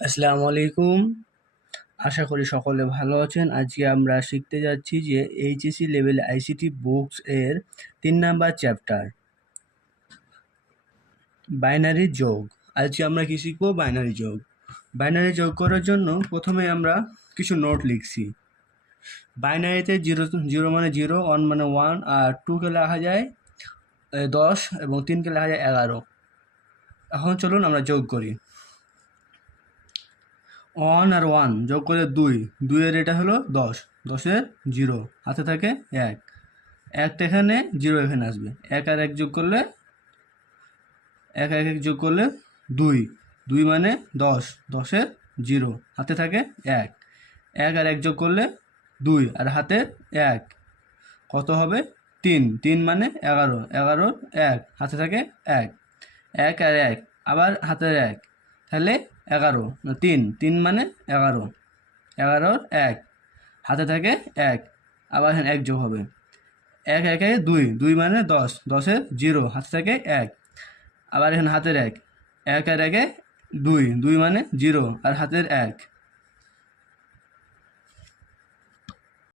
আসসালামু আলাইকুম আশা করি সকলে ভালো আছেন। আজকে আমরা শিখতে যাচ্ছি যে এইচএসসি লেভেল আইসিটি বুকস এর তিন নাম্বার চ্যাপ্টার। বাইনারি যোগ। আজকে আমরা কি শিখব? বাইনারি যোগ। বাইনারি যোগ করার জন্য প্রথমে আমরা কিছু নোট লিখছি। বাইনারিতে জিরো জিরো মানে জিরো, ওয়ান মানে ওয়ান, আর টুকে লেখা যায় দশ, এবং তিনকে লেখা যায় এগারো। এখন চলুন আমরা যোগ করি। ওয়ান আর ওয়ান যোগ করে দুই। দুইয়ের এটা হলো দশ। দশের জিরো হাতে থাকে এক। একটা এখানে জিরো এখানে আসবে। এক আর এক যোগ করলে এক এক এক যোগ করলে দুই। দুই মানে দশ। দশের জিরো হাতে থাকে এক। এক আর এক যোগ করলে দুই। আর হাতে এক। কত হবে? তিন। তিন মানে এগারো। এগারোর এক। হাতে থাকে এক। এক আর এক। আবার হাতের এক। তাহলে এগারো। তিন। তিন মানে এগারো। এগারোর এক। হাতে থাকে এক। আবার এখানে এক যোগ হবে। এক, একে, দুই। দুই মানে দশ। দশের জিরো। হাতে থাকে এক। আবার এখানে হাতের এক। এক আর একে দুই। দুই মানে জিরো। আর হাতের এক।